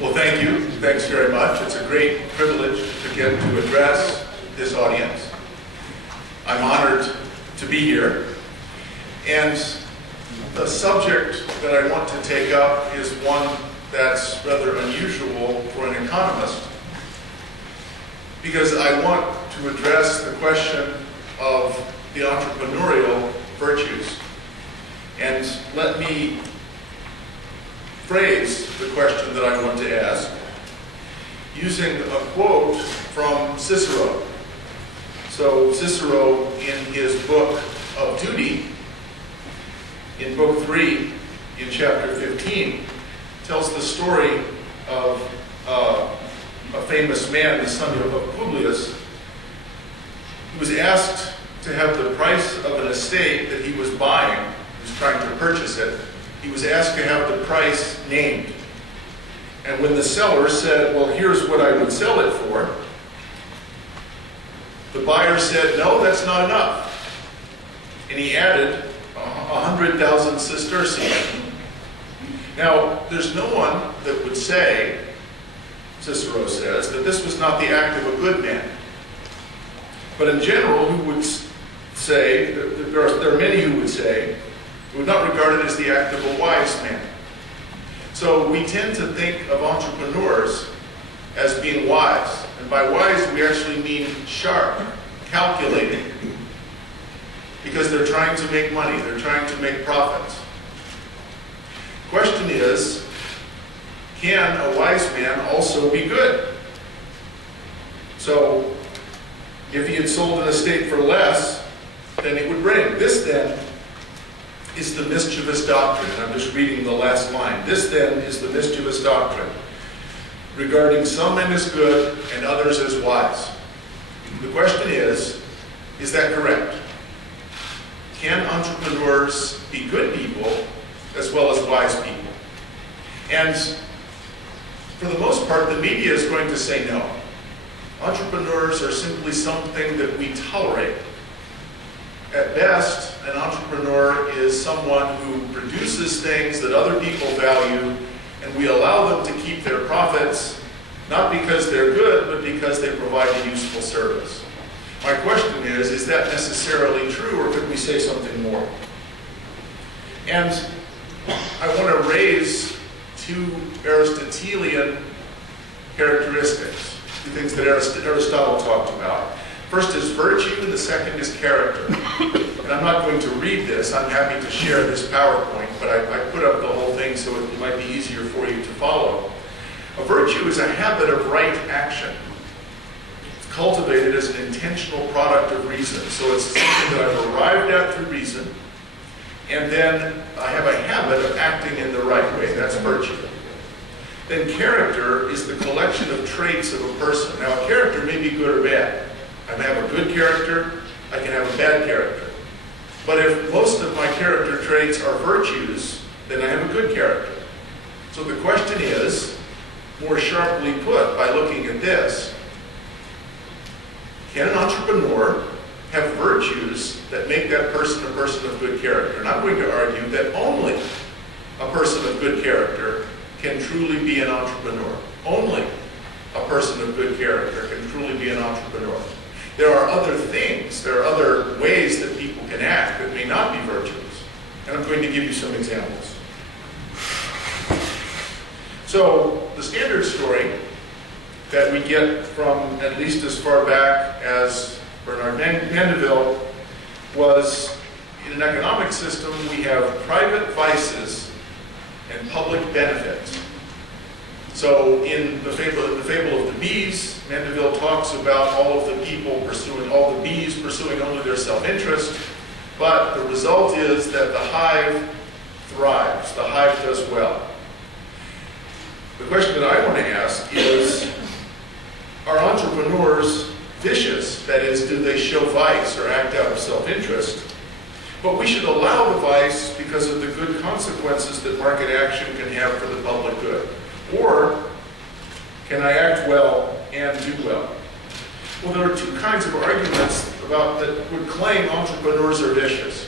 Well, thank you. Thanks very much. It's a great privilege to get to address this audience. I'm honored to be here. And the subject that I want to take up is one that's rather unusual for an economist, because I want to address the question of the entrepreneurial virtues. And let me phrase the question that I want to ask using a quote from Cicero. So Cicero, in his book of Duty, in book 3, in chapter 15, tells the story of a famous man, the son of Publius, who was asked to have the price of an estate that he was buying. He was trying to purchase it. He was asked to have the price named. And when the seller said, well, here's what I would sell it for, the buyer said, no, that's not enough. And he added 100,000 sesterces. Now, there's no one that would say, Cicero says, that this was not the act of a good man. But in general, who would say, there are many who would say, would not regard it as the act of a wise man. So we tend to think of entrepreneurs as being wise. And by wise, we actually mean sharp, calculating. Because they're trying to make money, they're trying to make profits. Question is, can a wise man also be good? So, if he had sold an estate for less than it would bring. This then is the mischievous doctrine. I'm just reading the last line. This then is the mischievous doctrine, regarding some men as good and others as wise. The question is that correct? Can entrepreneurs be good people as well as wise people? And for the most part, the media is going to say no. Entrepreneurs are simply something that we tolerate. At best, an entrepreneur is someone who produces things that other people value, and we allow them to keep their profits, not because they're good, but because they provide a useful service. My question is that necessarily true, or could we say something more? And I want to raise two Aristotelian characteristics, two things that Aristotle talked about. First is virtue, and the second is character. And I'm not going to read this. I'm happy to share this PowerPoint, but I put up the whole thing so it might be easier for you to follow. A virtue is a habit of right action. It's cultivated as an intentional product of reason. So it's something that I've arrived at through reason, and then I have a habit of acting in the right way. That's virtue. Then character is the collection of traits of a person. Now, a character may be good or bad. I may have a good character, I can have a bad character. But if most of my character traits are virtues, then I have a good character. So the question is, more sharply put by looking at this, can an entrepreneur have virtues that make that person a person of good character? And I'm going to argue that only a person of good character can truly be an entrepreneur. Only a person of good character can truly be an entrepreneur. There are other things, there are other ways that people can act that may not be virtuous. And I'm going to give you some examples. So, the standard story that we get from at least as far back as Bernard Mandeville was, in an economic system, we have private vices and public benefits. So in the fable of the bees, Mandeville talks about all of the bees pursuing only their self-interest, but the result is that the hive thrives, the hive does well. The question that I want to ask is, are entrepreneurs vicious? That is, do they show vice or act out of self-interest? But we should allow the vice because of the good consequences that market action can have for the public good. Or, can I act well and do well? Well, there are two kinds of arguments that would claim entrepreneurs are vicious.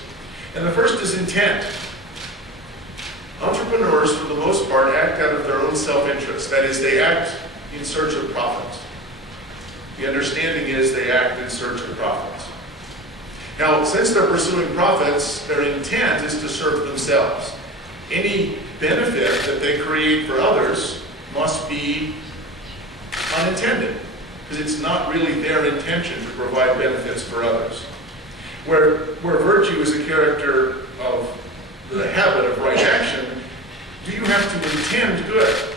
And the first is intent. Entrepreneurs, for the most part, act out of their own self-interest. That is, they act in search of profits. The understanding is they act in search of profits. Now, since they're pursuing profits, their intent is to serve themselves. Any benefit that they create for others must be unintended, because it's not really their intention to provide benefits for others. Where virtue is a character of the habit of right action, do you have to intend good?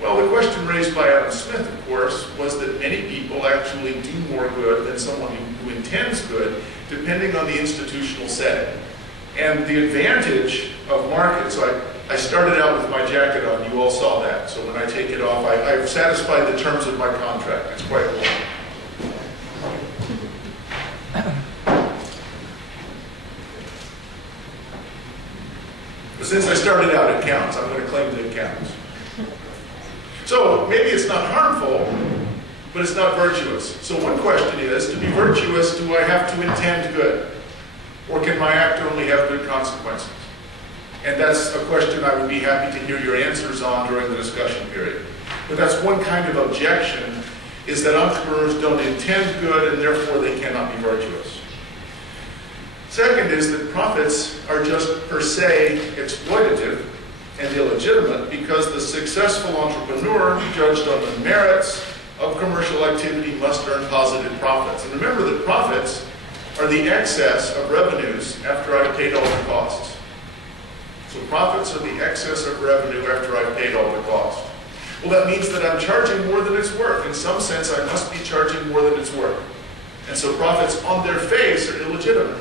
Well, the question raised by Adam Smith, of course, was that many people actually do more good than someone who intends good, depending on the institutional setting. And the advantage of markets, I started out with my jacket on, you all saw that. So when I take it off, I've satisfied the terms of my contract. It's quite warm. But since I started out, it counts. I'm going to claim that it counts. So maybe it's not harmful, but it's not virtuous. So one question is, to be virtuous, do I have to intend good? Or can my act only have good consequences? And that's a question I would be happy to hear your answers on during the discussion period. But that's one kind of objection, is that entrepreneurs don't intend good and therefore they cannot be virtuous. Second is that profits are just per se exploitative and illegitimate because the successful entrepreneur, judged on the merits of commercial activity, must earn positive profits. And remember that profits are the excess of revenues after I've paid all the costs. So profits are the excess of revenue after I've paid all the costs. Well, that means that I'm charging more than it's worth. In some sense, I must be charging more than it's worth. And so profits on their face are illegitimate.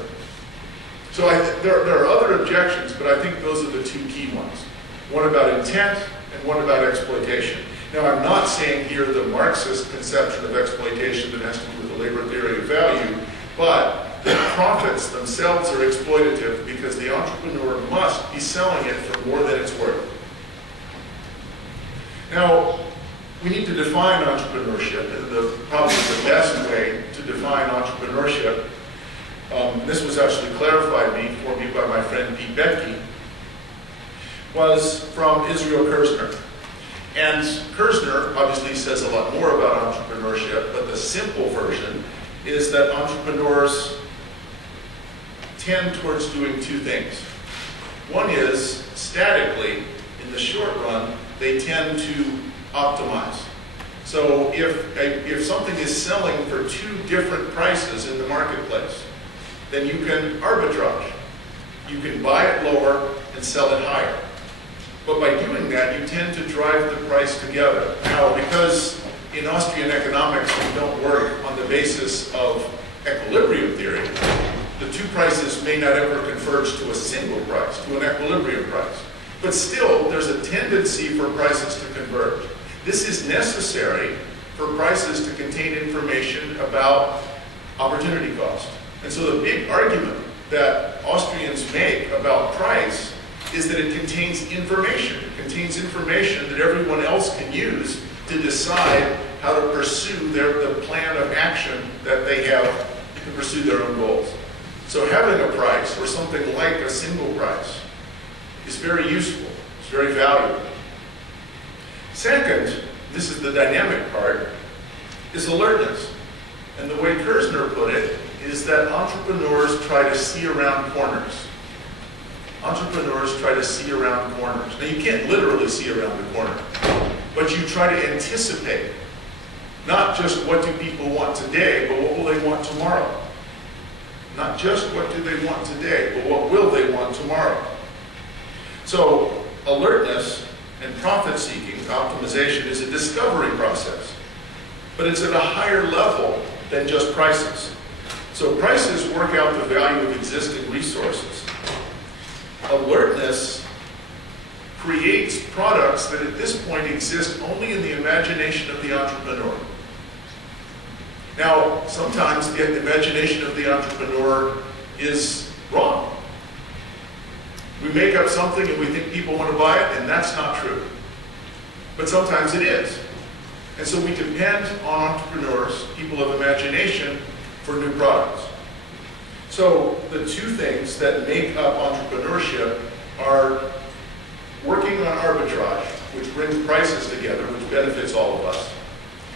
So there are other objections, but I think those are the two key ones. One about intent and one about exploitation. Now, I'm not saying here the Marxist conception of exploitation that has to do with the labor theory of value, but the profits themselves are exploitative because the entrepreneur must be selling it for more than it's worth. Now, we need to define entrepreneurship, and probably the best way to define entrepreneurship, this was actually clarified for me by my friend Pete Betke, was from Israel Kirzner. And Kirzner obviously says a lot more about entrepreneurship, but the simple version is that entrepreneurs tend towards doing two things. One is, statically, in the short run, they tend to optimize. So if something is selling for two different prices in the marketplace, then you can arbitrage. You can buy it lower and sell it higher. But by doing that, you tend to drive the price together. Now, because in Austrian economics, we don't work on the basis of equilibrium theory, the two prices may not ever converge to a single price, to an equilibrium price. But still, there's a tendency for prices to converge. This is necessary for prices to contain information about opportunity cost. And so the big argument that Austrians make about price is that it contains information. It contains information that everyone else can use to decide how to pursue the plan of action that they have to pursue their own goals. So having a price, or something like a single price, is very useful. It's very valuable. Second, this is the dynamic part, is alertness. And the way Kirzner put it is that entrepreneurs try to see around corners. Entrepreneurs try to see around corners. Now, you can't literally see around the corner, but you try to anticipate. Not just what do people want today, but what will they want tomorrow. Not just what do they want today, but what will they want tomorrow. So, alertness and profit-seeking, optimization, is a discovery process. But it's at a higher level than just prices. So prices work out the value of existing resources. Alertness creates products that at this point exist only in the imagination of the entrepreneur. Now, sometimes the imagination of the entrepreneur is wrong. We make up something and we think people want to buy it, and that's not true. But sometimes it is. And so we depend on entrepreneurs, people of imagination, for new products. So the two things that make up entrepreneurship are working on arbitrage. which brings prices together, which benefits all of us,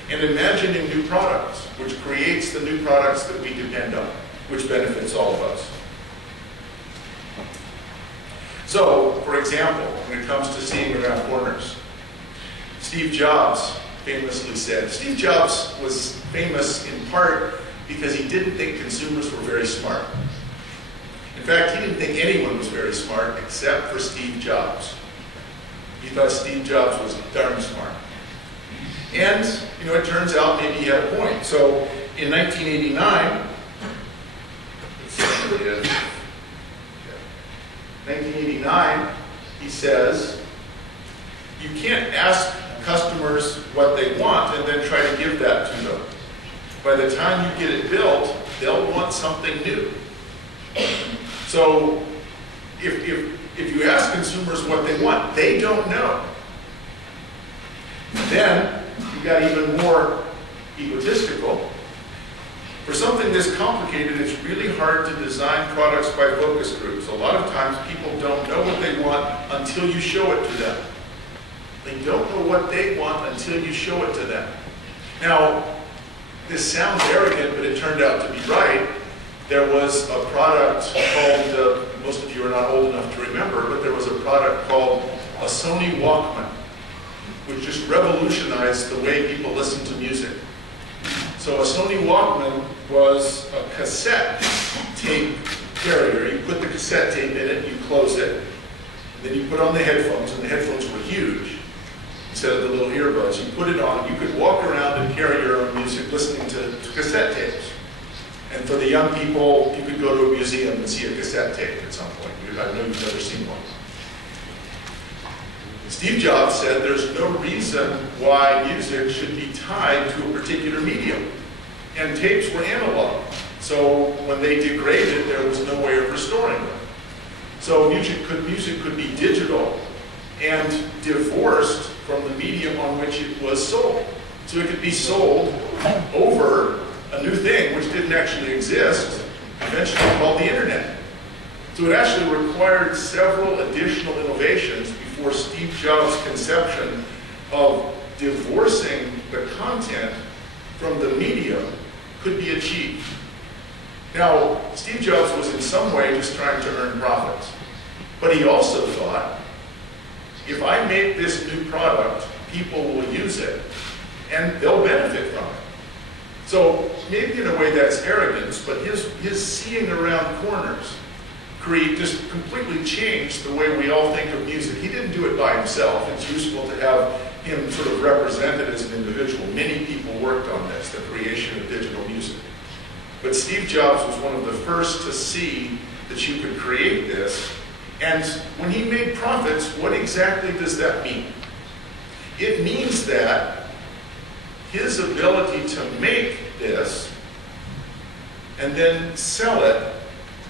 and imagining new products, which creates the new products that we depend on, which benefits all of us. So, for example, when it comes to seeing around corners, Steve Jobs famously said, Steve Jobs was famous in part because he didn't think consumers were very smart. In fact, he didn't think anyone was very smart except for Steve Jobs. He thought Steve Jobs was darn smart. And, you know, it turns out maybe he had a point. So, in 1989, let's see what it is. 1989, he says, you can't ask customers what they want and then try to give that to them. By the time you get it built, they'll want something new. So, if you ask consumers what they want, they don't know. Then, you got even more egotistical. For something this complicated, it's really hard to design products by focus groups. A lot of times people don't know what they want until you show it to them. They don't know what they want until you show it to them. Now, this sounds arrogant, but it turned out to be right. There was a product called, most of you are not old enough to remember, but there was a product called a Sony Walkman, which just revolutionized the way people listen to music. So a Sony Walkman was a cassette tape carrier. You put the cassette tape in it, you close it, and then you put on the headphones, and the headphones were huge instead of the little earbuds. You put it on, you could walk around and carry your own music listening to cassette tapes. And for the young people, you could go to a museum and see a cassette tape at some point. I know you've never seen one. Steve Jobs said there's no reason why music should be tied to a particular medium. And tapes were analog. So when they degraded, there was no way of restoring them. So music could be digital and divorced from the medium on which it was sold. So it could be sold over a new thing which didn't actually exist, eventually called the internet. So it actually required several additional innovations before Steve Jobs' conception of divorcing the content from the medium could be achieved. Now, Steve Jobs was in some way just trying to earn profits. But he also thought, if I make this new product, people will use it, and they'll benefit from it. So maybe in a way that's arrogance, but his seeing around corners just completely changed the way we all think of music. He didn't do it by himself. It's useful to have him sort of represented as an individual. Many people worked on this, the creation of digital music. But Steve Jobs was one of the first to see that you could create this. And when he made profits, what exactly does that mean? It means that his ability to make this and then sell it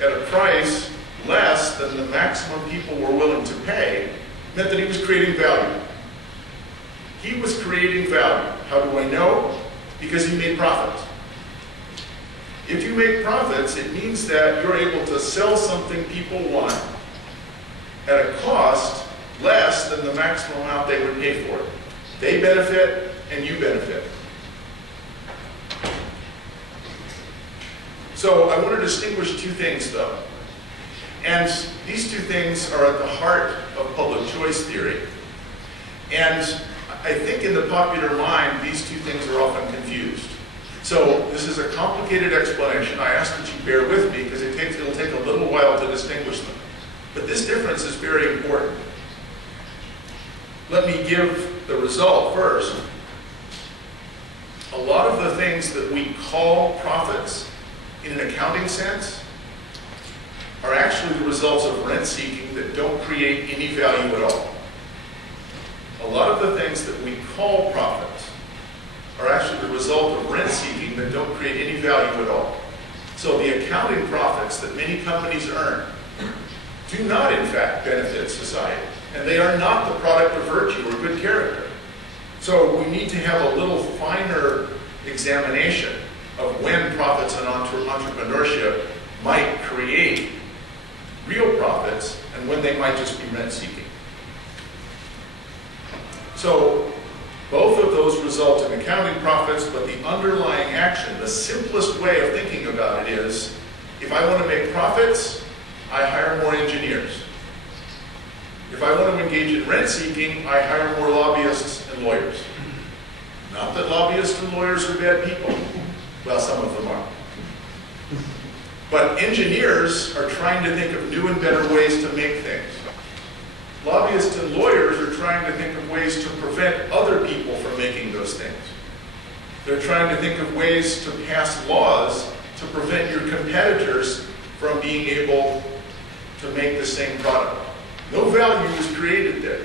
at a price less than the maximum people were willing to pay meant that he was creating value. He was creating value. How do I know? Because he made profits. If you make profits, it means that you're able to sell something people want at a cost less than the maximum amount they would pay for it. They benefit, and you benefit. So I want to distinguish two things, though. And these two things are at the heart of public choice theory. And I think in the popular mind, these two things are often confused. So this is a complicated explanation. I ask that you bear with me because it'll take a little while to distinguish them. But this difference is very important. Let me give the result first. A lot of the things that we call profits in an accounting sense are actually the results of rent-seeking that don't create any value at all. A lot of the things that we call profits are actually the result of rent-seeking that don't create any value at all. So the accounting profits that many companies earn do not, in fact, benefit society. And they are not the product of virtue or good character. So we need to have a little finer examination of when profits and entrepreneurship might create real profits and when they might just be rent-seeking. So both of those result in accounting profits, but the underlying action, the simplest way of thinking about it is, if I want to make profits, I hire more engineers. If I want to engage in rent seeking, I hire more lobbyists and lawyers. Not that lobbyists and lawyers are bad people. Well, some of them are. But engineers are trying to think of new and better ways to make things. Lobbyists and lawyers are trying to think of ways to prevent other people from making those things. They're trying to think of ways to pass laws to prevent your competitors from being able to make the same product. No value is created there.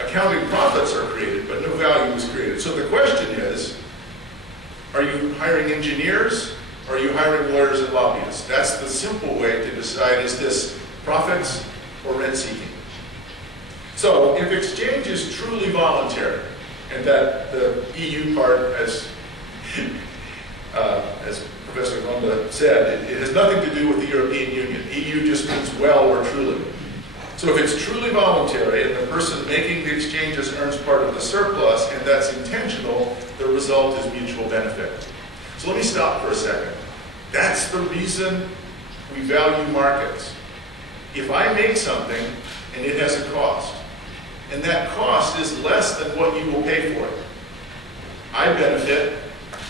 Accounting profits are created, but no value is created. So the question is, are you hiring engineers, or are you hiring lawyers and lobbyists? That's the simple way to decide, is this profits or rent seeking? So if exchange is truly voluntary, and that the EU part, as Professor Munger said, it has nothing to do with the European Union. EU just means well or truly. So if it's truly voluntary and the person making the exchanges earns part of the surplus and that's intentional, the result is mutual benefit. So let me stop for a second. That's the reason we value markets. If I make something and it has a cost, and that cost is less than what you will pay for it, I benefit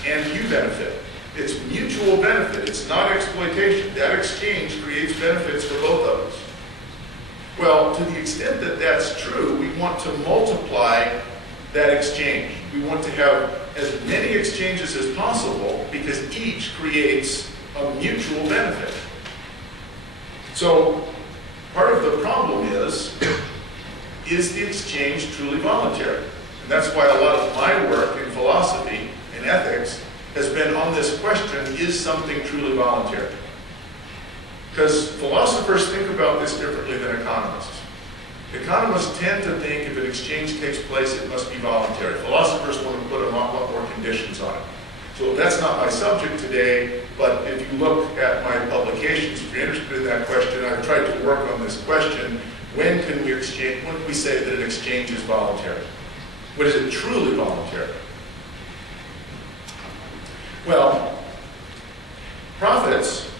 and you benefit. It's mutual benefit. It's not exploitation. That exchange creates benefits for both of us. Well, to the extent that that's true, we want to multiply that exchange. We want to have as many exchanges as possible because each creates a mutual benefit. So part of the problem is the exchange truly voluntary? And that's why a lot of my work in philosophy and ethics has been on this question, is something truly voluntary? Because philosophers think about this differently than economists. Economists tend to think if an exchange takes place, it must be voluntary. Philosophers want to put a lot more conditions on it. So that's not my subject today, but if you look at my publications, if you're interested in that question, I've tried to work on this question. When can we exchange, when can we say that an exchange is voluntary? When is it truly voluntary? Well, profits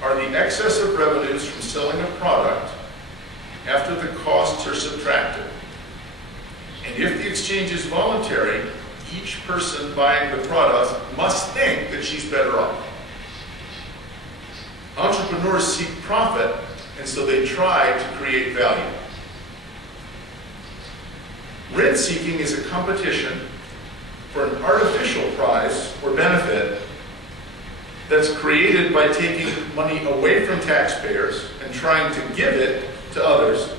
are the excess of revenues from selling a product after the costs are subtracted. And if the exchange is voluntary, each person buying the product must think that she's better off. Entrepreneurs seek profit, and so they try to create value. Rent seeking is a competition for an artificial prize or benefit that's created by taking money away from taxpayers and trying to give it to others,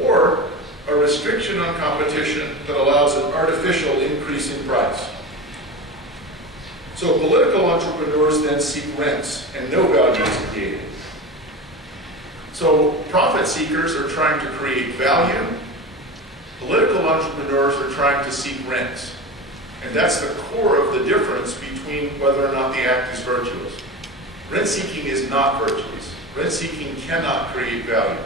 or a restriction on competition that allows an artificial increase in price. So political entrepreneurs then seek rents, and no value is created. So profit seekers are trying to create value. Political entrepreneurs are trying to seek rents. And that's the core of the difference between whether or not the act is virtuous. Rent-seeking is not virtuous. Rent-seeking cannot create value.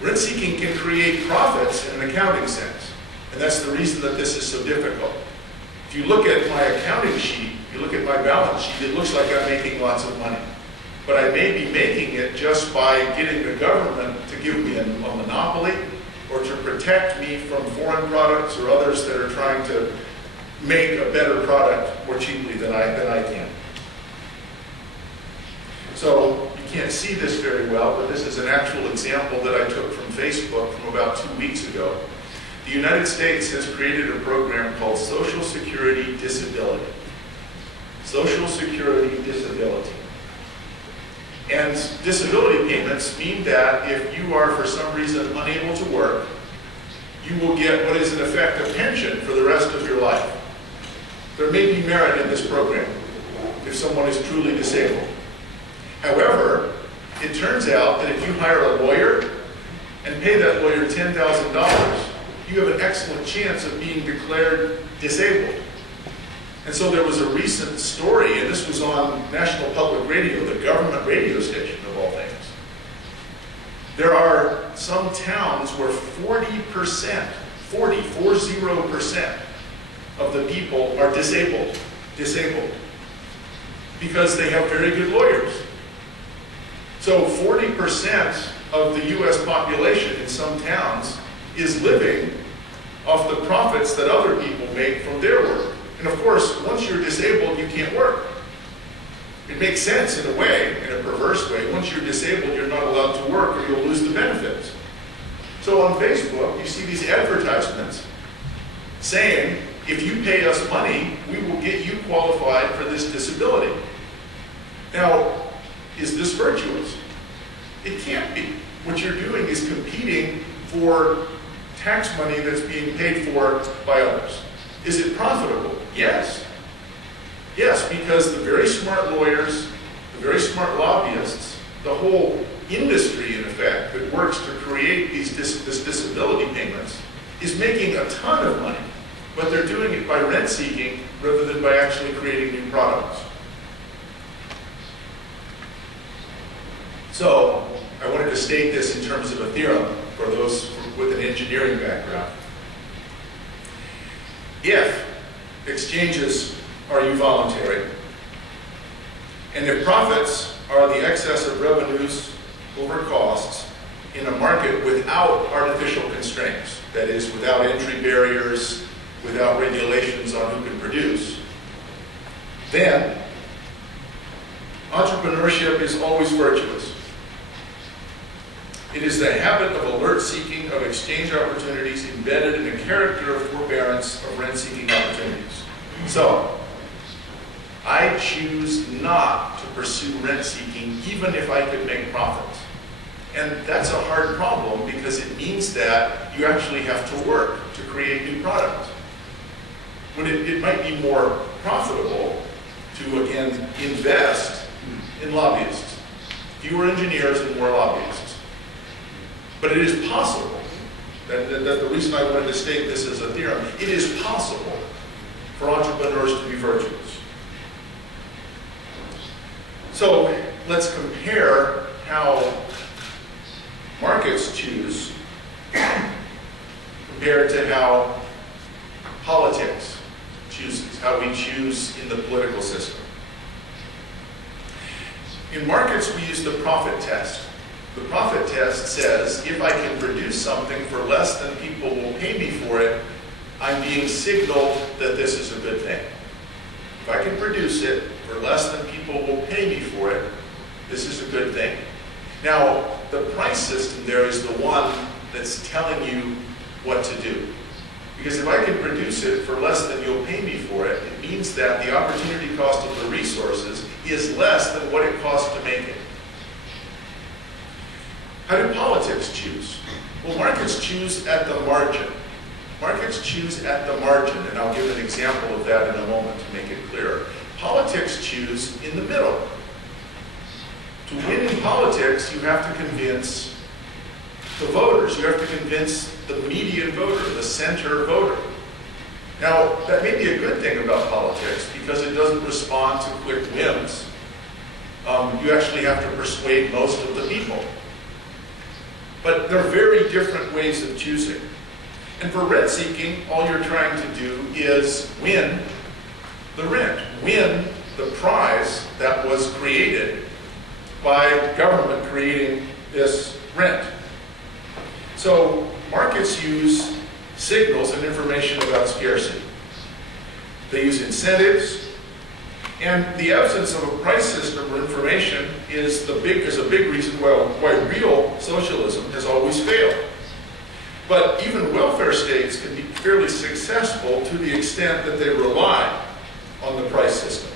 Rent-seeking can create profits in an accounting sense. And that's the reason that this is so difficult. If you look at my accounting sheet, if you look at my balance sheet, it looks like I'm making lots of money. But I may be making it just by getting the government to give me a monopoly or to protect me from foreign products or others that are trying to make a better product more cheaply than I can. So you can't see this very well, but this is an actual example that I took from Facebook from about 2 weeks ago. The United States has created a program called Social Security Disability. Social Security Disability. And disability payments mean that if you are for some reason unable to work, you will get what is in effect a pension for the rest of your life. There may be merit in this program if someone is truly disabled. However, it turns out that if you hire a lawyer and pay that lawyer $10,000, you have an excellent chance of being declared disabled. And so there was a recent story, and this was on National Public Radio, the government radio station of all things. There are some towns where 40% 40% of the people are disabled, because they have very good lawyers. So 40% of the US population in some towns is living off the profits that other people make from their work. And of course, once you're disabled, you can't work. It makes sense in a way, in a perverse way. Once you're disabled, you're not allowed to work or you'll lose the benefits. So on Facebook, you see these advertisements saying, if you pay us money, we will get you qualified for this disability. Now, is this virtuous? It can't be. What you're doing is competing for tax money that's being paid for by others. Is it profitable? Yes. Yes, because the very smart lawyers, the very smart lobbyists, the whole industry, in effect, that works to create this disability payments is making a ton of money, but they're doing it by rent-seeking rather than by actually creating new products. So, I wanted to state this in terms of a theorem for those with an engineering background. If exchanges are voluntary, and if profits are the excess of revenues over costs in a market without artificial constraints, that is, without entry barriers, without regulations on who can produce, then entrepreneurship is always virtuous. It is the habit of alert-seeking of exchange opportunities embedded in a character of forbearance of rent-seeking opportunities. So, I choose not to pursue rent-seeking even if I could make profits. And that's a hard problem because it means that you actually have to work to create new products. But it might be more profitable to, again, invest in lobbyists. Fewer engineers and more lobbyists. But it is possible, that the reason I wanted to state this as a theorem, it is possible for entrepreneurs to be virtuous. So let's compare how markets choose compared to how politics chooses, how we choose in the political system. In markets, we use the profit test. The profit test says, if I can produce something for less than people will pay me for it, I'm being signaled that this is a good thing. If I can produce it for less than people will pay me for it, this is a good thing. Now, the price system there is the one that's telling you what to do. Because if I can produce it for less than you'll pay me for it, it means that the opportunity cost of the resources is less than what it costs to make it. How do politics choose? Well, markets choose at the margin. Markets choose at the margin, and I'll give an example of that in a moment to make it clearer. Politics choose in the middle. To win in politics, you have to convince the voters. You have to convince the median voter, the center voter. Now, that may be a good thing about politics because it doesn't respond to quick whims. You actually have to persuade most of the people. But there are very different ways of choosing. And for rent-seeking, all you're trying to do is win the rent, win the prize that was created by government creating this rent. So markets use signals and information about scarcity. They use incentives, and the absence of a price system or information is a big reason why real socialism has always failed. But even welfare states can be fairly successful to the extent that they rely on the price system.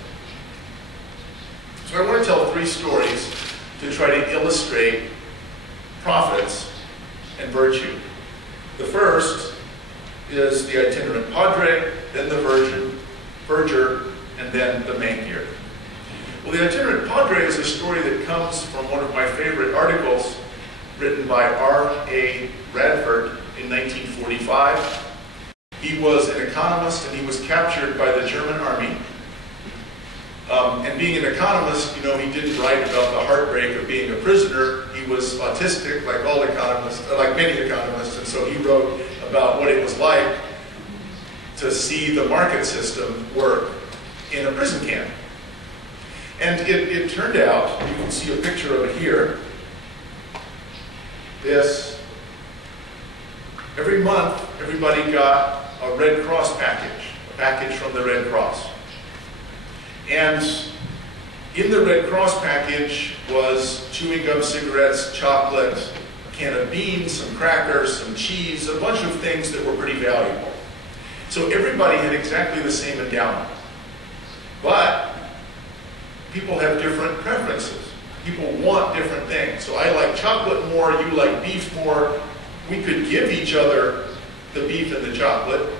So I want to tell 3 stories to try to illustrate profits and virtue. The first is the itinerant padre, then the verger, and then the mangier. Well, the itinerant padre is a story that comes from one of my favorite articles written by R.A. Radford in 1945. He was an economist and he was captured by the German army. And being an economist, you know, he didn't write about the heartbreak of being a prisoner. He was autistic, like all economists, like many economists, and so he wrote about what it was like to see the market system work in a prison camp. And it turned out, you can see a picture of it here, every month everybody got a Red Cross package, a package from the Red Cross. And in the Red Cross package was chewing gum, cigarettes, chocolate, a can of beans, some crackers, some cheese, a bunch of things that were pretty valuable. So everybody had exactly the same endowment. But people have different preferences. People want different things. So I like chocolate more, you like beef more. We could give each other the beef and the chocolate,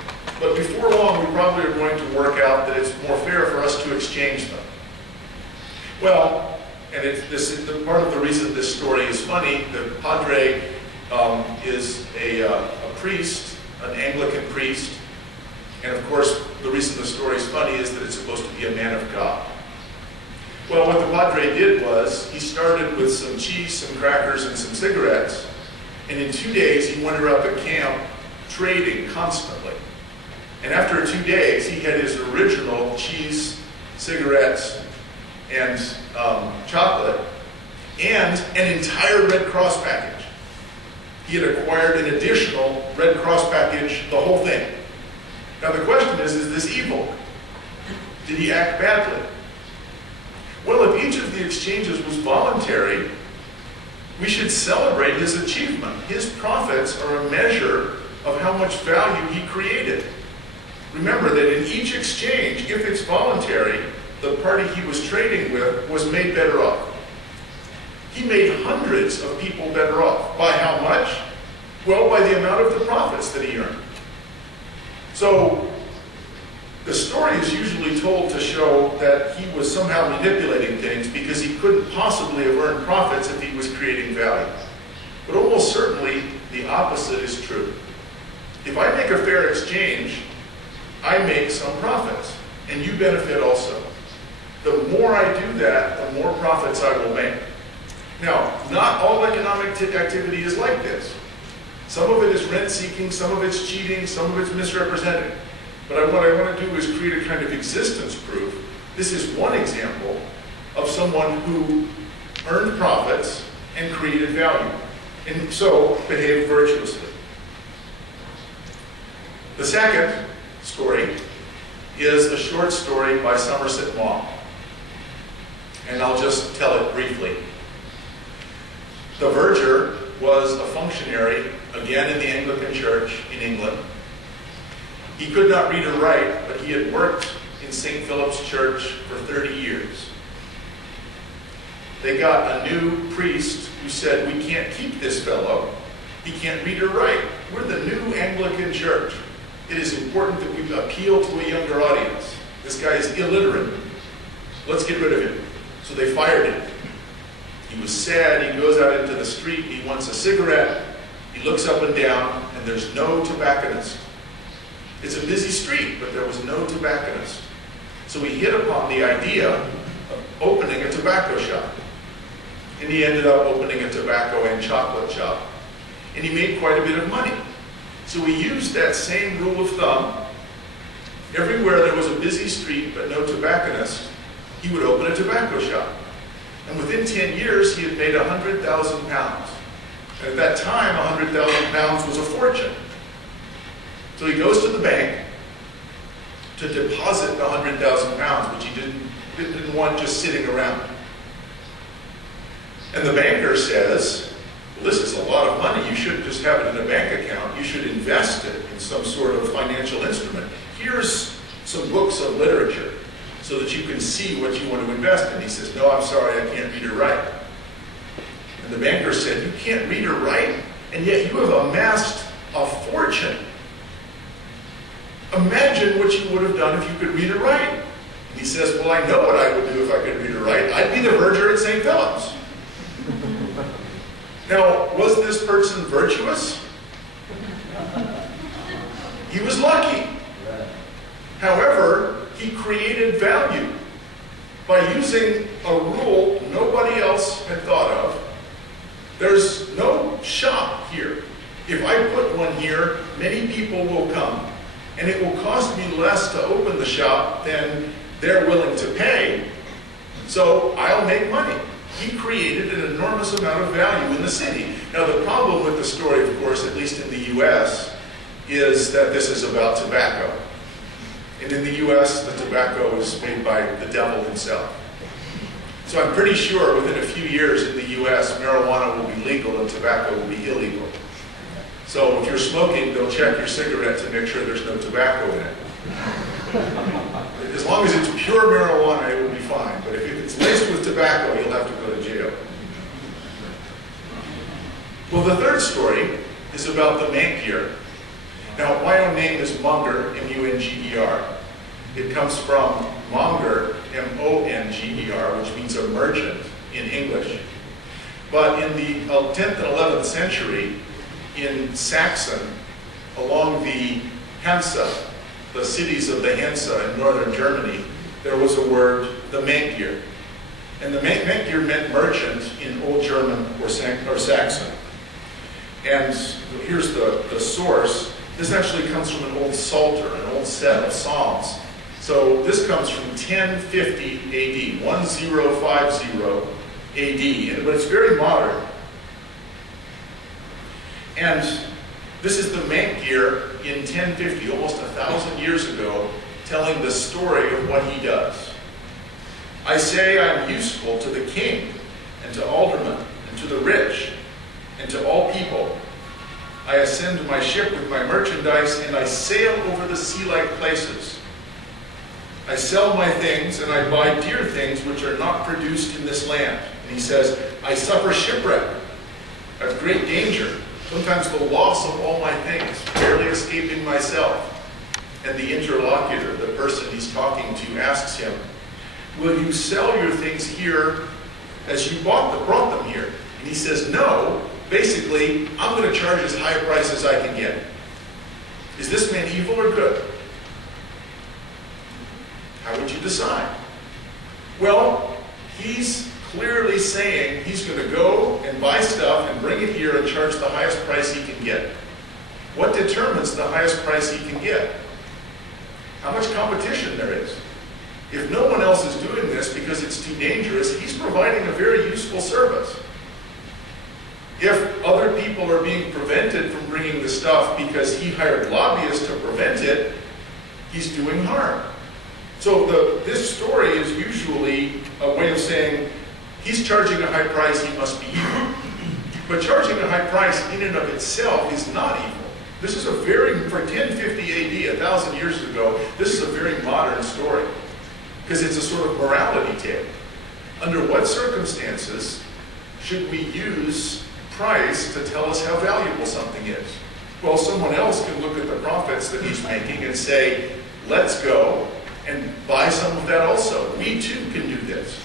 but before long we probably are going to work out that it's more fair for us to exchange them. Well, and this is part of the reason this story is funny. The padre is a priest, an Anglican priest, and of course the reason the story is funny is that it's supposed to be a man of God. Well, what the padre did was he started with some cheese, some crackers, and some cigarettes, and in 2 days he went around the camp trading constantly. And after 2 days he had his original cheese, cigarettes, and chocolate, and an entire Red Cross package. He had acquired an additional Red Cross package, the whole thing. Now the question is this evil? Did he act badly? Well, if each of the exchanges was voluntary, we should celebrate his achievement. His profits are a measure of how much value he created. Remember that in each exchange, if it's voluntary, the party he was trading with was made better off. He made hundreds of people better off. By how much? Well, by the amount of the profits that he earned. So, the story is usually told to show that he was somehow manipulating things because he couldn't possibly have earned profits if he was creating value. But almost certainly, the opposite is true. If I make a fair exchange, I make some profits, and you benefit also. The more I do that, the more profits I will make. Now, not all economic activity is like this. Some of it is rent-seeking, some of it's cheating, some of it's misrepresenting. But what I want to do is create a kind of existence proof. This is one example of someone who earned profits and created value, and so behaved virtuously. The second story is a short story by Somerset Maugham, and I'll just tell it briefly. The verger was a functionary, again in the Anglican Church in England. He could not read or write, but he had worked in St. Philip's Church for 30 years. They got a new priest who said, we can't keep this fellow. He can't read or write. We're the new Anglican Church. It is important that we appeal to a younger audience. This guy is illiterate. Let's get rid of him. So they fired him. He was sad. He goes out into the street. He wants a cigarette. He looks up and down, and there's no tobacconist. It's a busy street, but there was no tobacconist. So he hit upon the idea of opening a tobacco shop. And he ended up opening a tobacco and chocolate shop. And he made quite a bit of money. So he used that same rule of thumb. Everywhere there was a busy street but no tobacconist, he would open a tobacco shop. And within 10 years, he had made £100,000. And at that time, £100,000 was a fortune. So he goes to the bank to deposit the £100,000, which he didn't want just sitting around. And the banker says, well, this is a lot of money. You shouldn't just have it in a bank account. You should invest it in some sort of financial instrument. Here's some books of literature so that you can see what you want to invest in. He says, no, I'm sorry, I can't read or write. And the banker said, you can't read or write, and yet you have amassed a fortune. Imagine what you would have done if you could read or write. And he says, well, I know what I would do if I could read or write. I'd be the verger at St. Philip's. Now, was this person virtuous? He was lucky. However, he created value by using a rule nobody else had thought of. There's no shop here. If I put one here, many people will come, and it will cost me less to open the shop than they're willing to pay, so I'll make money. He created an enormous amount of value in the city. Now the problem with the story, of course, at least in the US, is that this is about tobacco. And in the US, the tobacco is made by the devil himself. So I'm pretty sure within a few years in the US, marijuana will be legal and tobacco will be illegal. So if you're smoking, they'll check your cigarette to make sure there's no tobacco in it. As long as it's pure marijuana, it will be fine. But if it's laced with tobacco, you'll have to go to jail. Well, the third story is about the Munger. Now, my own name is Munger, M-U-N-G-E-R. It comes from Munger, M-O-N-G-E-R, which means a merchant in English. But in the 10th and 11th century, in Saxon, along the Hanse, the cities of the Hanse in northern Germany, there was a word, the Munger. And the Munger meant merchant in Old German or Saxon. And here's the source. This actually comes from an old psalter, an old set of psalms. So this comes from 1050 AD, 1050 AD, but it's very modern. And this is the Munger in 1050, almost 1,000 years ago, telling the story of what he does. I say I am useful to the king, and to aldermen, and to the rich, and to all people. I ascend my ship with my merchandise, and I sail over the sea-like places. I sell my things, and I buy dear things which are not produced in this land. And he says, I suffer shipwreck. I have great danger. Sometimes the loss of all my things, barely escaping myself. And the interlocutor, the person he's talking to, asks him, will you sell your things here as you brought them here? And he says, no. Basically, I'm going to charge as high a price as I can get. Is this man evil or good? How would you decide? Well, he's clearly saying he's going to go and buy stuff and bring it here and charge the highest price he can get. What determines the highest price he can get? How much competition there is. If no one else is doing this because it's too dangerous, he's providing a very useful service. If other people are being prevented from bringing the stuff because he hired lobbyists to prevent it, he's doing harm. So this story is usually a way of saying, he's charging a high price, he must be evil. But charging a high price in and of itself is not evil. This is for 1050 AD, 1,000 years ago, this is a very modern story. Because it's a sort of morality tale. Under what circumstances should we use price to tell us how valuable something is? Well, someone else can look at the profits that he's making and say, let's go and buy some of that also. We too can do this.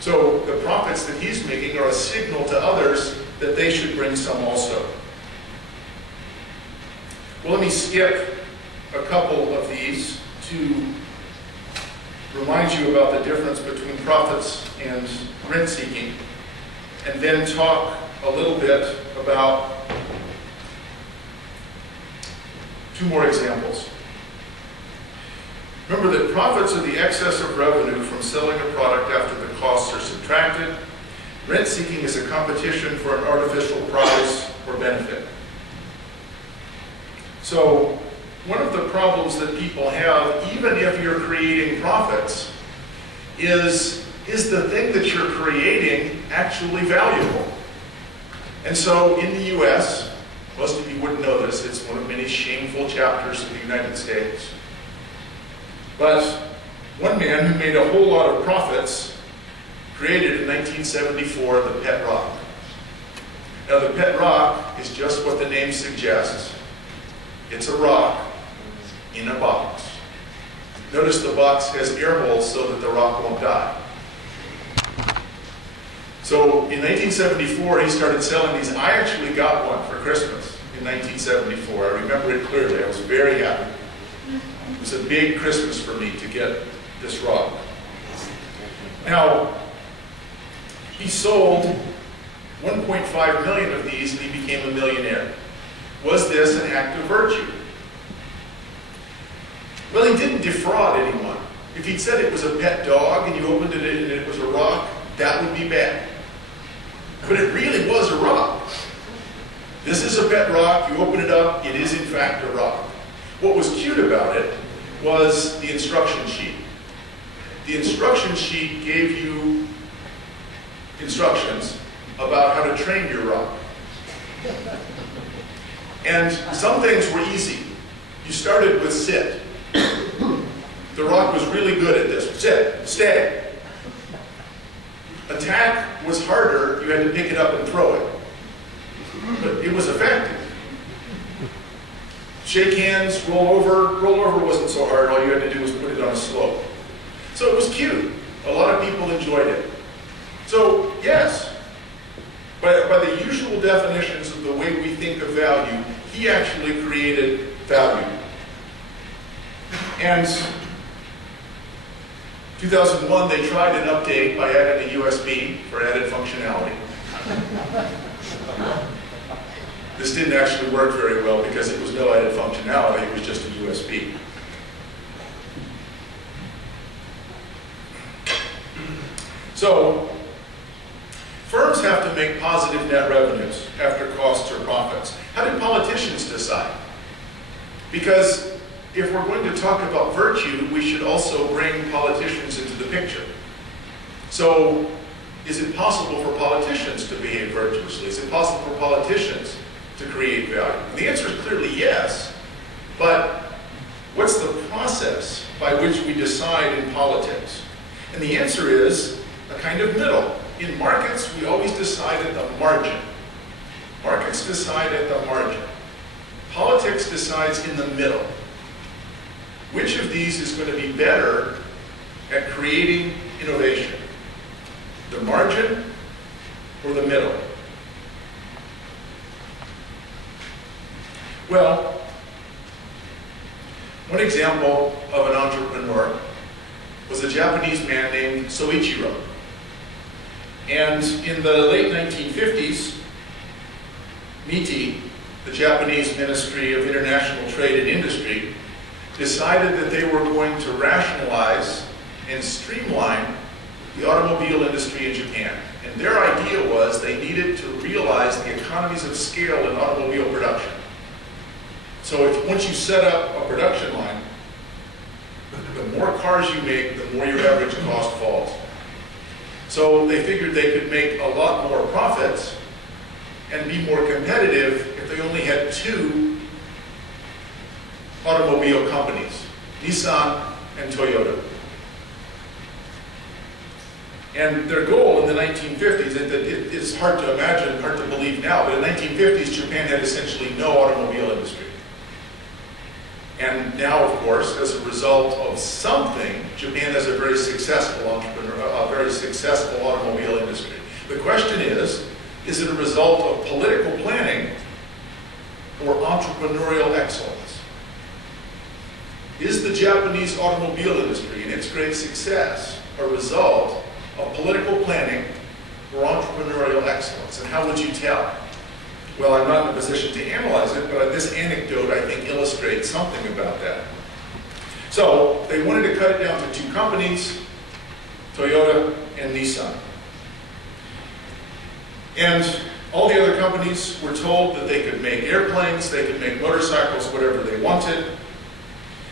So the profits that he's making are a signal to others that they should bring some also. Well, let me skip a couple of these to remind you about the difference between profits and rent-seeking, and then talk a little bit about two more examples. Remember that profits are the excess of revenue from selling a product after the costs are subtracted. Rent-seeking is a competition for an artificial prize or benefit. So one of the problems that people have, even if you're creating profits, is the thing that you're creating actually valuable? And so in the US, most of you wouldn't know this, it's one of many shameful chapters of the United States. But one man who made a whole lot of profits created in 1974 the pet rock. Now the pet rock is just what the name suggests. It's a rock in a box. Notice the box has air holes so that the rock won't die. So in 1974 he started selling these. I actually got one for Christmas in 1974. I remember it clearly. I was very happy. It was a big Christmas for me to get this rock. Now, he sold 1.5 million of these and he became a millionaire. Was this an act of virtue? Well, he didn't defraud anyone. If he'd said it was a pet dog and you opened it and it was a rock, that would be bad. But it really was a rock. This is a pet rock, you open it up, it is in fact a rock. What was cute about it was the instruction sheet. The instruction sheet gave you instructions about how to train your rock. And some things were easy. You started with sit. The rock was really good at this. Sit, stay. Attack was harder. You had to pick it up and throw it. But it was effective. Shake hands, roll over. Roll over wasn't so hard. All you had to do was put it on a slope. So it was cute. A lot of people enjoyed it. So, yes, by the usual definitions of the way we think of value, he actually created value. And 2001, they tried an update by adding a USB for added functionality. This didn't actually work very well because it was no added functionality, it was just a USB. So, firms have to make positive net revenues after costs or profits. How do politicians decide? Because if we're going to talk about virtue, we should also bring politicians into the picture. So, is it possible for politicians to behave virtuously? Is it possible for politicians to create value? And the answer is clearly yes, but what's the process by which we decide in politics? And the answer is a kind of middle. In markets, we always decide at the margin. Markets decide at the margin. Politics decides in the middle. Which of these is going to be better at creating innovation? The margin or the middle? Well, one example of an entrepreneur was a Japanese man named Soichiro. And in the late 1950s, MITI, the Japanese Ministry of International Trade and Industry, decided that they were going to rationalize and streamline the automobile industry in Japan. And their idea was they needed to realize the economies of scale in automobile production. So once you set up a production line, the more cars you make, the more your average cost falls. So they figured they could make a lot more profits and be more competitive if they only had two automobile companies, Nissan and Toyota. And their goal in the 1950s, it is hard to imagine, hard to believe now, but in the 1950s, Japan had essentially no automobile industry. And now, of course, as a result of something, Japan has a very successful automobile industry. The question is it a result of political planning or entrepreneurial excellence? Is the Japanese automobile industry and its great success a result of political planning or entrepreneurial excellence? And how would you tell? Well, I'm not in a position to analyze it, but this anecdote, I think, illustrates something about that. So, they wanted to cut it down to two companies, Toyota and Nissan. And all the other companies were told that they could make airplanes, they could make motorcycles, whatever they wanted.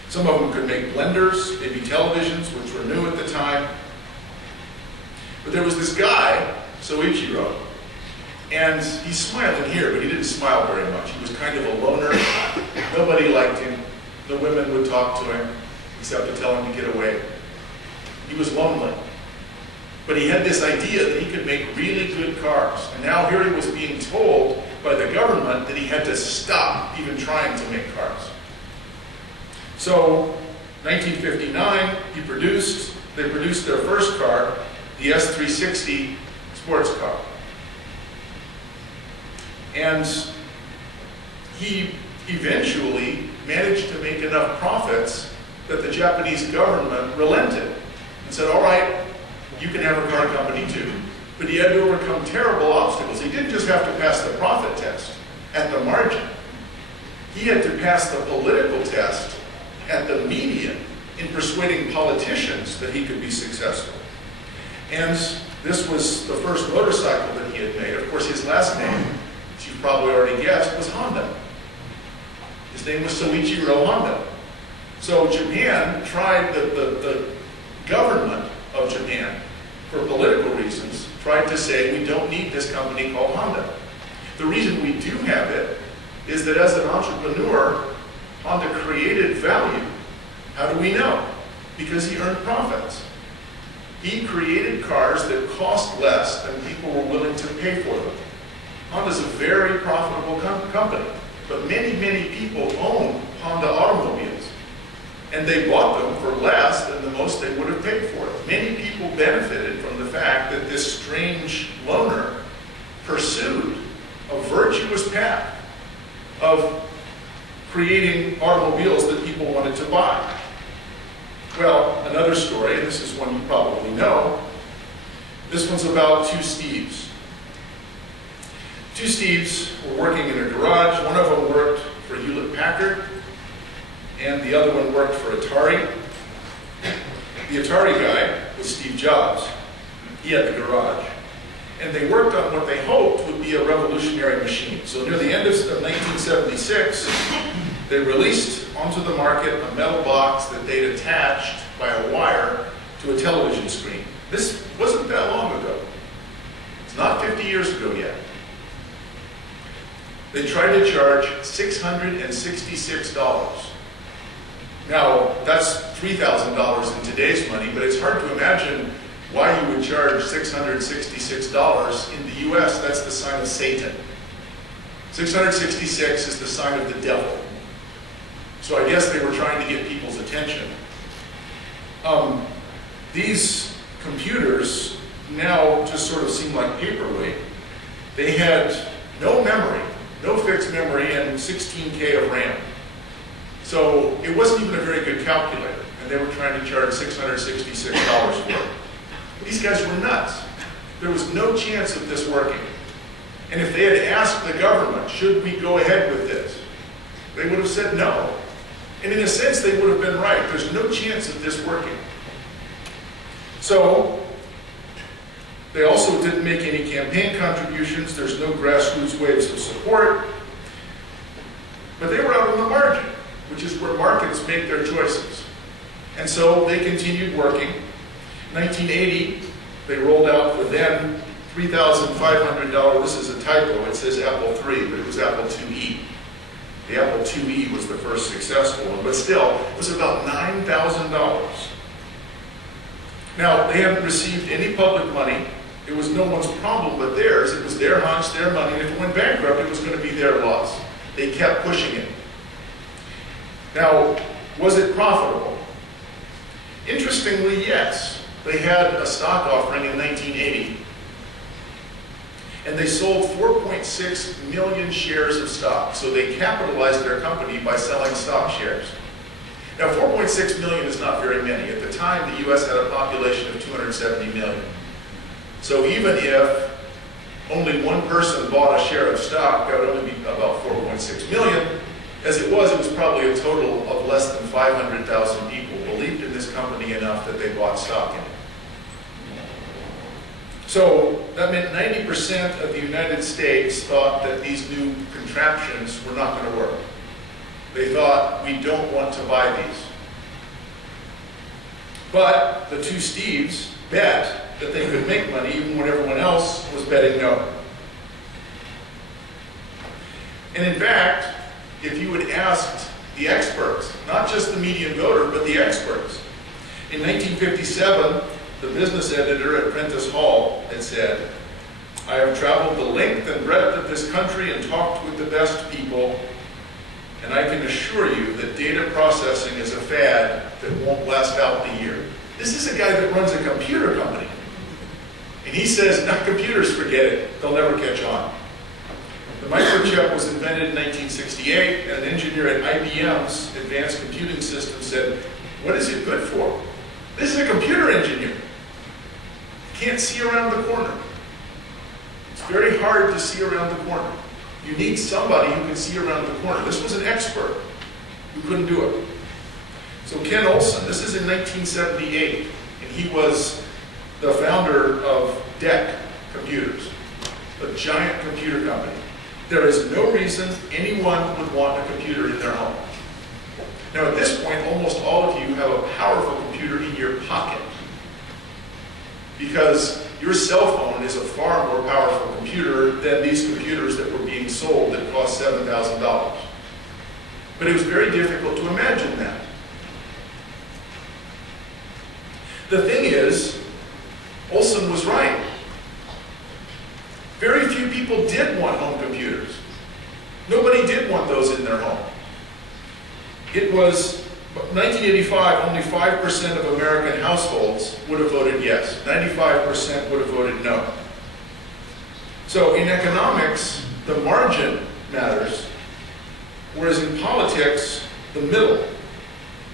Some of them could make blenders, maybe televisions, which were new at the time. But there was this guy, Soichiro, and he's smiling here, but he didn't smile very much. He was kind of a loner. Nobody liked him. The women would talk to him, except to tell him to get away. He was lonely. But he had this idea that he could make really good cars. And now here he was being told by the government that he had to stop even trying to make cars. So, 1959, they produced their first car, the S360 sports car. And he eventually managed to make enough profits that the Japanese government relented and said, all right, you can have a car company too. But he had to overcome terrible obstacles. He didn't just have to pass the profit test at the margin. He had to pass the political test at the median in persuading politicians that he could be successful. And this was the first motorcycle that he had made. Of course, his last name, as you've probably already guessed, was Honda. His name was Soichiro Honda. So Japan tried, the government of Japan, for political reasons, tried to say we don't need this company called Honda. The reason we do have it is that as an entrepreneur, Honda created value. How do we know? Because he earned profits. He created cars that cost less than people were willing to pay for them. Honda's a very profitable company, but many, many people own Honda automobiles, and they bought them for less than the most they would have paid for it. Many people benefited from the fact that this strange loaner pursued a virtuous path of creating automobiles that people wanted to buy. Well, another story, and this is one you probably know, this one's about two Steves. Two Steves were working in a garage. One of them worked for Hewlett-Packard, and the other one worked for Atari. The Atari guy was Steve Jobs. He had the garage. And they worked on what they hoped would be a revolutionary machine. So near the end of 1976, they released onto the market a metal box that they'd attached by a wire to a television screen. This wasn't that long ago. It's not 50 years ago yet. They tried to charge $666. Now, that's $3,000 in today's money, but it's hard to imagine why you would charge $666. In the US, that's the sign of Satan. 666 is the sign of the devil. So I guess they were trying to get people's attention. These computers now just sort of seem like paperweight. They had no memory, no fixed memory, and 16K of RAM. So it wasn't even a very good calculator, and they were trying to charge $666 for it. These guys were nuts. There was no chance of this working. And if they had asked the government, should we go ahead with this, they would have said no. And in a sense, they would have been right. There's no chance of this working. So they also didn't make any campaign contributions. There's no grassroots waves of support. But they were out on the margin, which is where markets make their choices. And so they continued working. In 1980, they rolled out the then $3,500, this is a typo, it says Apple III, but it was Apple IIe. The Apple IIe was the first successful one, but still, it was about $9,000. Now, they hadn't received any public money. It was no one's problem but theirs. It was their hunch, their money, and if it went bankrupt, it was going to be their loss. They kept pushing it. Now, was it profitable? Interestingly, yes. They had a stock offering in 1980, and they sold 4.6 million shares of stock. So they capitalized their company by selling stock shares. Now, 4.6 million is not very many. At the time, the US had a population of 270 million. So even if only one person bought a share of stock, that would only be about 4.6 million. As it was probably a total of less than 500,000 people believed in this company enough that they bought stock in it. So that meant 90% of the United States thought that these new contraptions were not going to work. They thought, we don't want to buy these. But the two Steves bet that they could make money even when everyone else was betting no. And in fact, if you had asked the experts, not just the median voter, but the experts, in 1957, the business editor at Prentice Hall had said, I have traveled the length and breadth of this country and talked with the best people, and I can assure you that data processing is a fad that won't last out the year. This is a guy that runs a computer company. And he says, not computers, forget it. They'll never catch on. The microchip was invented in 1968, and an engineer at IBM's Advanced Computing System said, what is it good for? This is a computer engineer. Can't see around the corner. It's very hard to see around the corner. You need somebody who can see around the corner. This was an expert who couldn't do it. So Ken Olsen, this is in 1978, and he was the founder of DEC Computers, a giant computer company. There is no reason anyone would want a computer in their home. Now at this point, almost all of you have a powerful computer in your pocket, because your cell phone is a far more powerful computer than these computers that were being sold that cost $7,000. But it was very difficult to imagine that. The thing is, Olsen was right. Very few people did want home computers. Nobody did want those in their home. It was 1985, only 5% of American households would have voted yes. 95% would have voted no. So in economics, the margin matters, whereas in politics, the middle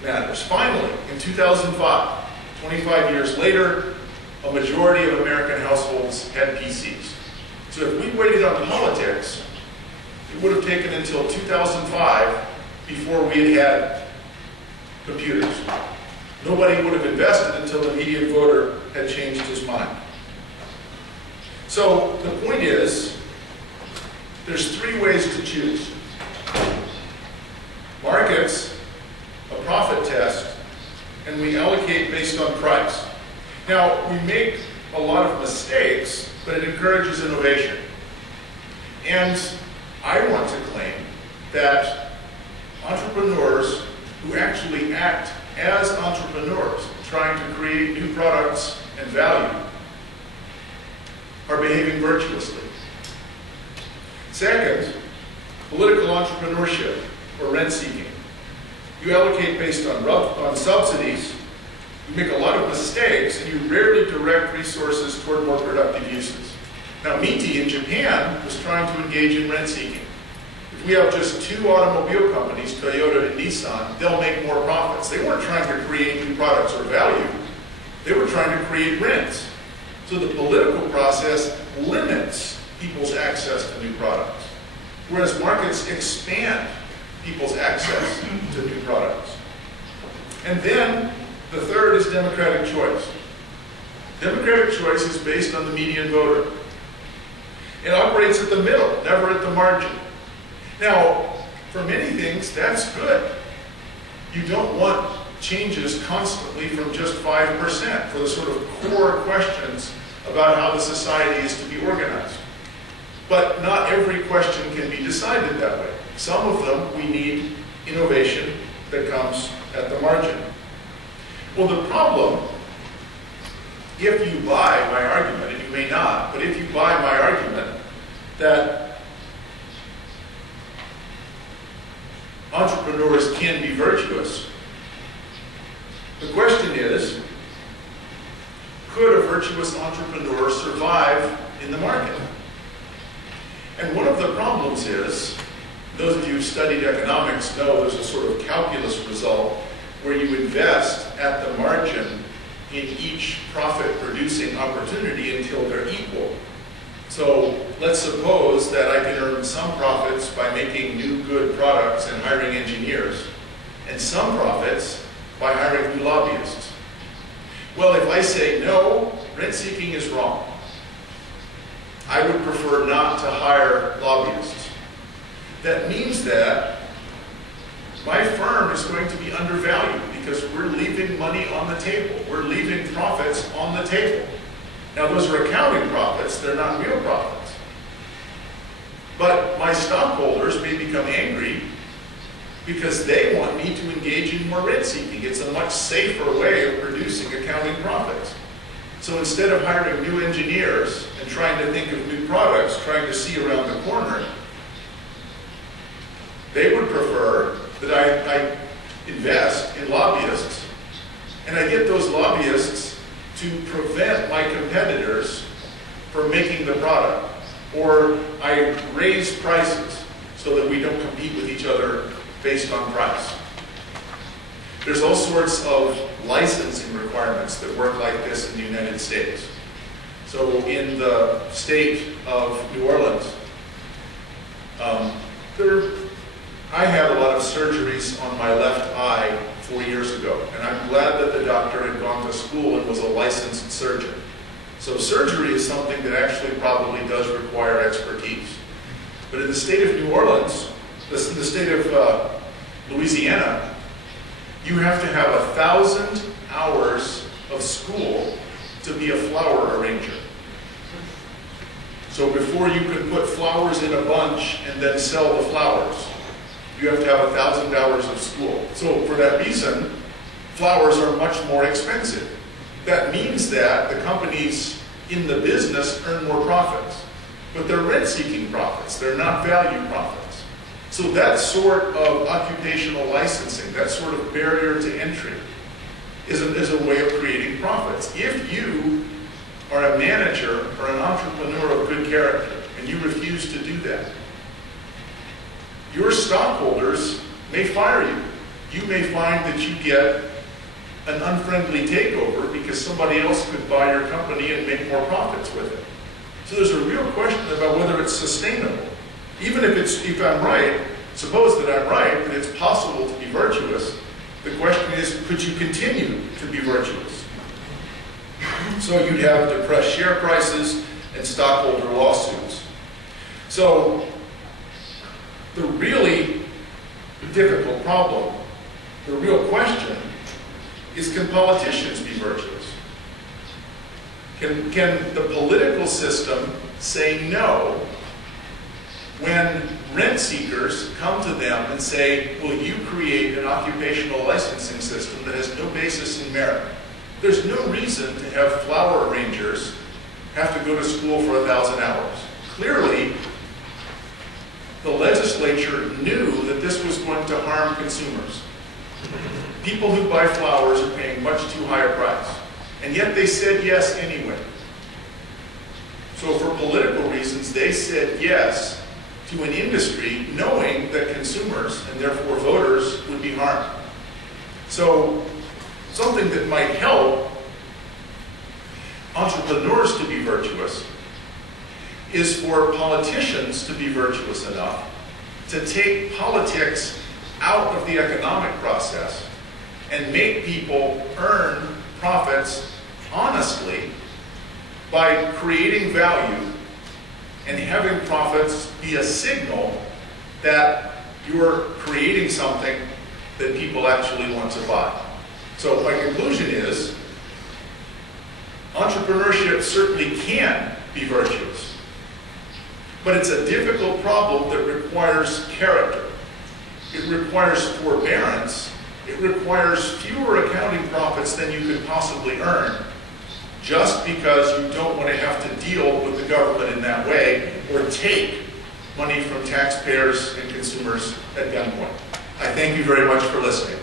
matters. Finally, in 2005, 25 years later, a majority of American households had PCs. So if we waited on politics, it would have taken until 2005 before we had computers. Nobody would have invested until the median voter had changed his mind. So the point is, there's three ways to choose. Markets, a profit test, and we allocate based on price. Now, we make a lot of mistakes, but it encourages innovation. And I want to claim that entrepreneurs who actually act as entrepreneurs, trying to create new products and value, are behaving virtuously. Second, political entrepreneurship, or rent seeking. You allocate based on subsidies, you make a lot of mistakes, and you rarely direct resources toward more productive uses. Now, Miti in Japan was trying to engage in rent seeking. If we have just two automobile companies, Toyota and Nissan, they'll make more profits. They weren't trying to create new products or value. They were trying to create rents. So the political process limits people's access to new products, whereas markets expand people's access to new products. And then the third is democratic choice. Democratic choice is based on the median voter. It operates at the middle, never at the margin. Now, for many things, that's good. You don't want changes constantly from just 5% for the sort of core questions about how the society is to be organized. But not every question can be decided that way. Some of them, we need innovation that comes at the margin. Well, the problem, if you buy my argument, and you may not, but if you buy my argument that entrepreneurs can be virtuous, the question is, could a virtuous entrepreneur survive in the market? And one of the problems is, those of you who studied economics know there's a sort of calculus result where you invest at the margin in each profit-producing opportunity until they're equal. So let's suppose that I can earn some profits by making new good products and hiring engineers, and some profits by hiring new lobbyists. Well, if I say no, rent-seeking is wrong. I would prefer not to hire lobbyists. That means that my firm is going to be undervalued because we're leaving money on the table. We're leaving profits on the table. Now, those are accounting profits. They're not real profits. But my stockholders may become angry because they want me to engage in more rent-seeking. It's a much safer way of producing accounting profits. So instead of hiring new engineers and trying to think of new products, trying to see around the corner, they would prefer that I invest in lobbyists, and I get those lobbyists to prevent my competitors from making the product, or I raise prices so that we don't compete with each other based on price. There's all sorts of licensing requirements that work like this in the United States. So in the state of New Orleans, I had a lot of surgeries on my left eye 4 years ago, and I'm glad that the doctor had gone to school and was a licensed surgeon. So surgery is something that actually probably does require expertise. But in the state of New Orleans, in the state of Louisiana, you have to have 1,000 hours of school to be a flower arranger. So before you can put flowers in a bunch and then sell the flowers, you have to have 1,000 hours of school. So for that reason, flowers are much more expensive. That means that the companies in the business earn more profits, but they're rent-seeking profits. They're not value profits. So that sort of occupational licensing, that sort of barrier to entry, is a way of creating profits. If you are a manager or an entrepreneur of good character and you refuse to do that, your stockholders may fire you. You may find that you get an unfriendly takeover because somebody else could buy your company and make more profits with it. So there's a real question about whether it's sustainable. Even if I'm right, suppose that I'm right, that it's possible to be virtuous, the question is, could you continue to be virtuous? So you'd have depressed share prices and stockholder lawsuits. So the really difficult problem, the real question, is can politicians be virtuous? Can the political system say no when rent seekers come to them and say, will you create an occupational licensing system that has no basis in merit? There's no reason to have flower arrangers have to go to school for 1,000 hours. Clearly, the legislature knew that this was going to harm consumers. People who buy flowers are paying much too high a price, and yet they said yes anyway. So for political reasons, they said yes to an industry knowing that consumers, and therefore voters, would be harmed. So something that might help entrepreneurs to be virtuous is for politicians to be virtuous enough to take politics out of the economic process and make people earn profits honestly by creating value and having profits be a signal that you're creating something that people actually want to buy. So my conclusion is, entrepreneurship certainly can be virtuous, but it's a difficult problem that requires character. It requires forbearance. It requires fewer accounting profits than you could possibly earn, just because you don't want to have to deal with the government in that way or take money from taxpayers and consumers at gunpoint. I thank you very much for listening.